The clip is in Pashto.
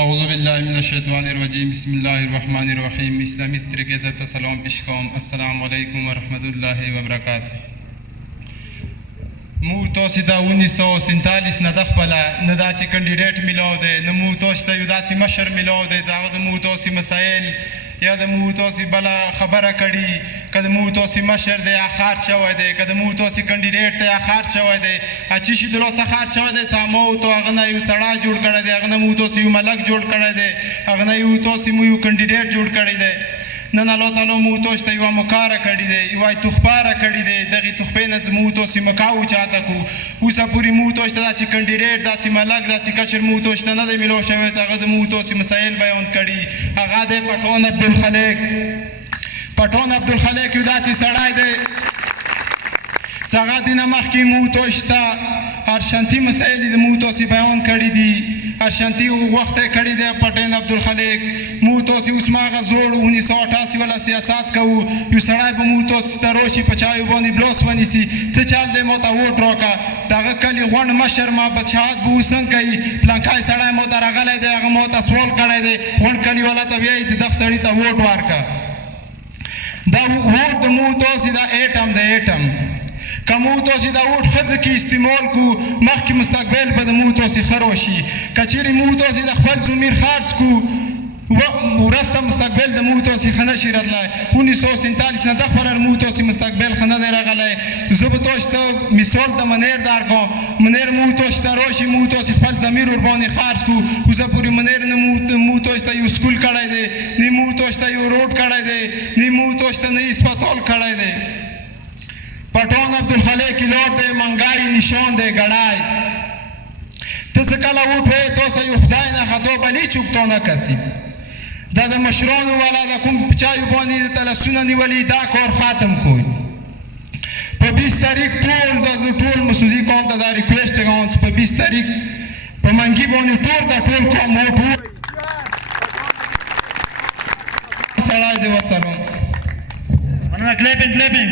اعوذ باللہ من الشیطان الرجیم بسم اللہ الرحمن الرحیم. اسلامی طریقے سے سلام پیش کوم. السلام علیکم ورحمۃ اللہ وبرکاتہ. مو تاسو ته 1947 نه د خپله نه داسې کینډیډیټ میلاو دی، نه مو تاسو ته یو داسې مشر میلاو دی چې هغه د مو تاسو مسایل یا د مو تاسو بله خبره کړي، که د مو تاسو مشر دی یا خار شوی دی، که د مو تاسو کینډیډیټ دی یا خار شوی دی، چې شي د لاسه خار شوی دی چې مو ته هغه نه یو سړی جوړ کړی دی، هغه نه مو تاسو یو ملک جوړ کړی دی، هغه نه یو تاسو مو یو کینډیډیټ جوړ کړی دی. نن الله تعالی مو تاسو ته یوه مکاره کړې دی، یوه تحفه راکړې دی. دغې تحفې نه چې مو تاسو مکاو چاته کو، اوسه پورې مو تاسو ته داسې کینډیډیټ، داسې ملک، داسې کشر مو تاسو ته نه دی میلاو شوی چې هغه د مو تاسو مسایل بیان کړي. هغه دی پټون عبدالخالق. پټون عبدالخالق یو داسې سړی دی چې هغه دې نه مخکې مو تاسو ته ارشنتي مسایل د مو تاسو بیان کړي دي. ارشنتی وخت کړی دی پټین عبدالخالق. مو تاسو اوس ما هغه زوړ 1988 والا سیاست کوو، یو سړی به مو تاسو ته راشي په چایو باندې بلوس ونیسي، څه چل دی ما ته ووټ راکړه، د هغه کلي غونډ مشر محمد شهاد به اوس څنګه کوي، پلانکی سړی ما ته راغلی دی، هغه ما ته سوال کړی دی، غونډ کلي والا ته وایي چې دغه سړي ته ووټ ورکړه. دا ووټ د مو تاسو دا ایټم دی، ایټم که مو تاسو دا ووټ ښځه کې استعمال کو، مخکې مستقبل به د مو تاسو ښه راشي. که چیرې مو تاسو د خپل ضمیر خرڅ کو، وروسته مستقبل د مو تاسو ښه نشي راتلی. 1947 نه د خپله مو تاسو مستقبل ښه نه دی راغلی. زه به تاسو ته مثال د منیر درکړم. منیر مو تاسو ته راشي، مو تاسو خپل ضمیر ورباندې خرڅ کو. اوسه پورې منیر نه مو تاسو ته یو سکول کړی دی، نه مو تاسو ته یو روډ کړی دی، نه مو تاسو ته نه اسپتال کړی دی. پټون عبدالخالق لوړ دی، منګای نشان دی، ګړای. ته چې کله وټوې تاسو یو خدای نه خطا بلې چوکتا نه کسي. دا د مشرانو والا د کوم چایو باندې تلسونه نیولي، دا کار ختم کوئ. په 20 تاریخ ټول دا زه ټول مسعودي قوم ته دا ریکویسټ کوم چې په 20 تاریخ په منګي باندې ټول دا ټول قوم وټ سړی دی. وسلام. Clapping.